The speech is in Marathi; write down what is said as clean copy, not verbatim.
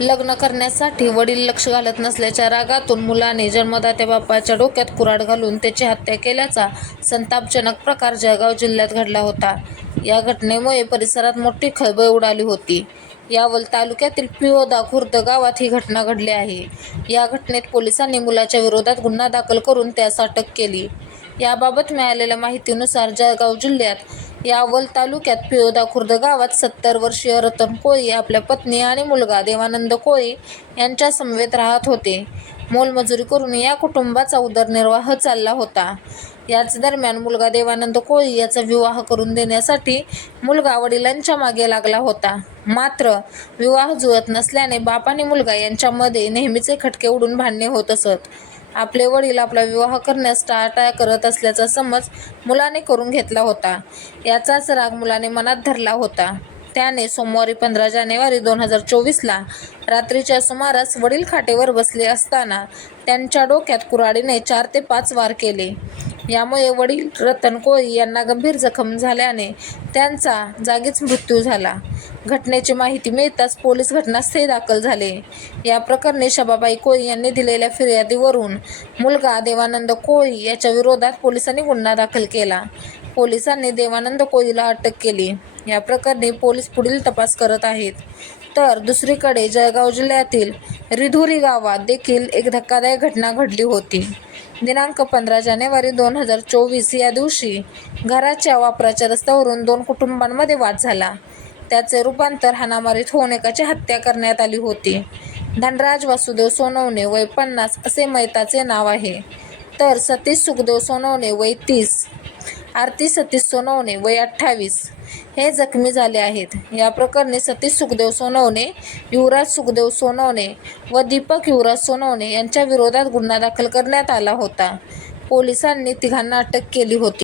लग्न करण्यासाठी वडील लक्ष घालत नसल्याच्या रागातून मुलाने जन्मदात्या बापाच्या डोक्यात कुऱ्हाड घालून त्याची हत्या केल्याचा संतापजनक प्रकार जळगाव जिल्ह्यात घडला होता. या घटनेमुळे परिसरात मोठी खळबळ उडाली होती. यावल तालुक्यातील पिओदा खुर्द गावात ही घटना घडली आहे. या घटनेत पोलिसांनी मुलाच्या विरोधात गुन्हा दाखल करून त्यास अटक केली. याबाबत मिळालेल्या माहितीनुसार जळगाव जिल्ह्यात यावल तालुक्यात पिओदा खुर्द गावात 70 वर्षीय रतन कोळी आपल्या पत्नी आणि मुलगा देवानंद कोळी यांच्या समवेत राहत होते. मोलमजुरी करून या कुटुंबाचा उदरनिर्वाह चालला होता. याच दरम्यान मुलगा देवानंद कोळी याचा विवाह करून देण्यासाठी मुलगा वडिलांच्या मागे लागला होता. मात्र विवाह जुळत नसल्याने बाप आणि मुलगा यांच्यामध्ये नेहमीचे खटके उडून भांडणे होत असत. आपले वडील आपला विवाह करण्यास टाळाटाळ करत असल्याचा समज मुलाने करून घेतला होता. याचाच राग मुलाने मनात धरला होता. त्याने सोमवारी 15 जानेवारी 2024ला रात्रीच्या सुमारास वडील खाटेवर बसले असताना त्यांच्या डोक्यात कुऱ्हाडीने 4 ते 5 वार केले. यामुळे वडील रतन कोळी यांना गंभीर जखम झाल्याने त्यांचा जागीच मृत्यू झाला. घटनेची माहिती मिळताच पोलीस घटनास्थळी दाखल झाले. या प्रकरणी शबाबाई कोळी यांनी दिलेल्या फिर्यादीवरून मुलगा देवानंद कोळी याच्या विरोधात पोलिसांनी गुन्हा दाखल केला. पोलिसांनी देवानंद कोळीला अटक केली. या प्रकरणी पोलीस पुढील तपास करत आहेत. तर दुसरीकडे जळगाव जिल्ह्यातील रिधुरी गावात देखील एक धक्कादायक घटना घडली होती. दिनांक 15 जानेवारी 2024 या दिवशी घराच्या वापराच्या रस्त्यावरून 2 कुटुंबांमध्ये वाद झाला. त्याचे रूपांतर हाणामारीत होऊन एकाची हत्या करण्यात आली होती. धनराज वासुदेव सोनवणे वय 50 असे मयताचे नाव आहे. तर सतीश सुखदेव सोनवणे वय 30, आरती सतीश सोनवणे वय 28 हे जखमी झाले आहेत. या प्रकरणी सतीश सुखदेव सोनवणे, युवराज सुखदेव सोनवणे व दीपक युवराज सोनवणे यांच्या विरोधात गुन्हा दाखल करण्यात आला होता. पोलिसांनी तिघांना अटक केली होती.